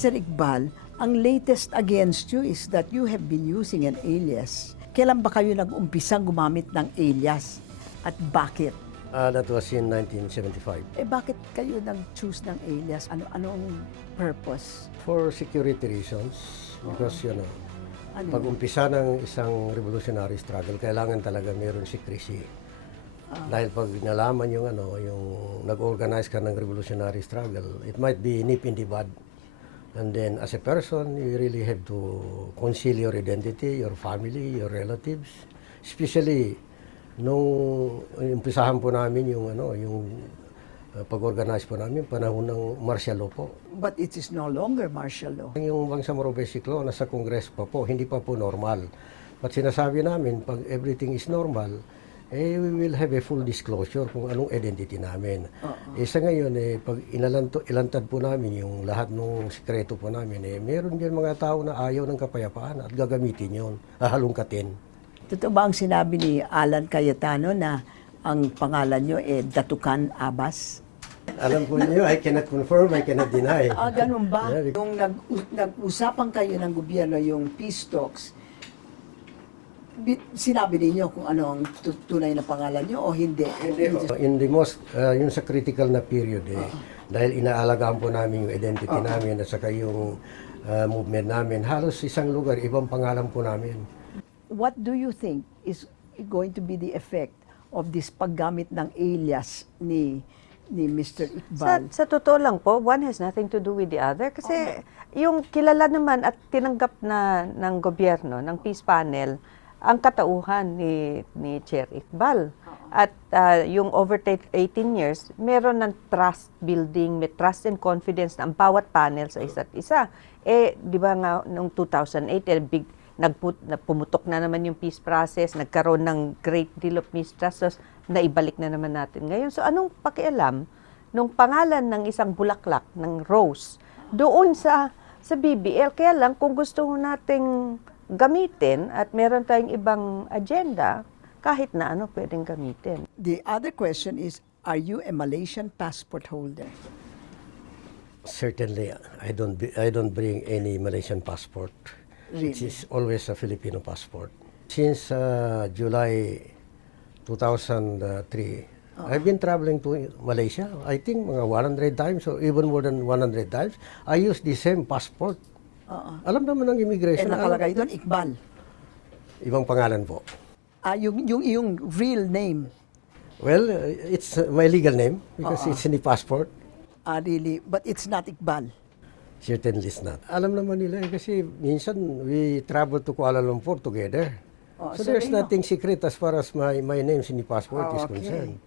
Mr. Iqbal, ang latest against you is that you have been using an alias. Kailan ba kayo nag-umpisang gumamit ng alias? At bakit? That was in 1975. Bakit kayo nag-choose ng alias? Anong purpose? For security reasons, because pag umpisa ng isang revolutionary struggle, kailangan talaga mayroon secrecy. Dahil pag nalaman yung nag-organize ka ng revolutionary struggle, it might be nip in the bud. And then as a person, you really have to conceal your identity, your family, your relatives. Especially nung umpisahan po namin yung pag-organize po namin panahon ng martial law po. But it is no longer martial law. Yung Bangsamoro Basic Law nasa Congress pa po, hindi pa po normal. But sinasabi namin, pag everything is normal, we will have a full disclosure kung anong identity namin. Sa ngayon, pag ilantad po namin yung lahat ng sikreto po namin, meron din mga tao na ayaw ng kapayapaan at gagamitin yun, hahalungkatin. Totoo ba ang sinabi ni Alan Cayetano na ang pangalan nyo Datukan Abbas? Alam po niyo, I cannot confirm, I cannot deny. Ganun ba? Nung nag-usapan kayo ng gobyerno yung peace talks, sinabi ninyo kung ano ang tunay na pangalan nyo o hindi? In the most, yung sa critical na period, dahil inaalagaan po namin yung identity namin at saka yung movement namin, halos isang lugar, ibang pangalan po namin. What do you think is going to be the effect of this paggamit ng alias ni Mr. Iqbal? Sa totoo lang po, one has nothing to do with the other. Kasi yung kilala naman at tinanggap na ng gobyerno, ng peace panel, ang katauhan ni Chair Iqbal. At yung over 18 years, meron ng trust building, may trust and confidence na ang bawat panel sa isa't isa. Di ba nga, noong 2008, pumutok na naman yung peace process, nagkaroon ng great deal of mistrust, naibalik na naman natin ngayon. So anong pakialam nung pangalan ng isang bulaklak, ng rose, doon sa BBL? Kaya lang, kung gusto nating gamitin at meron tayong ibang agenda, kahit na ano pwedeng gamitin. The other question is, are you a Malaysian passport holder? Certainly, I don't bring any Malaysian passport. Really? It is always a Filipino passport. Since July 2003, I've been traveling to Malaysia, I think mga 100 times or even more than 100 times. I use the same passport. Alam naman ng immigration. Nakalagay doon, Iqbal. Ibang pangalan po. Yung real name. Well, it's my legal name because it's in the passport. Really? But it's not Iqbal. Certainly it's not. Alam naman nila kasi minsan we travel to Kuala Lumpur together. So there's nothing secret as far as my name in the passport is concerned.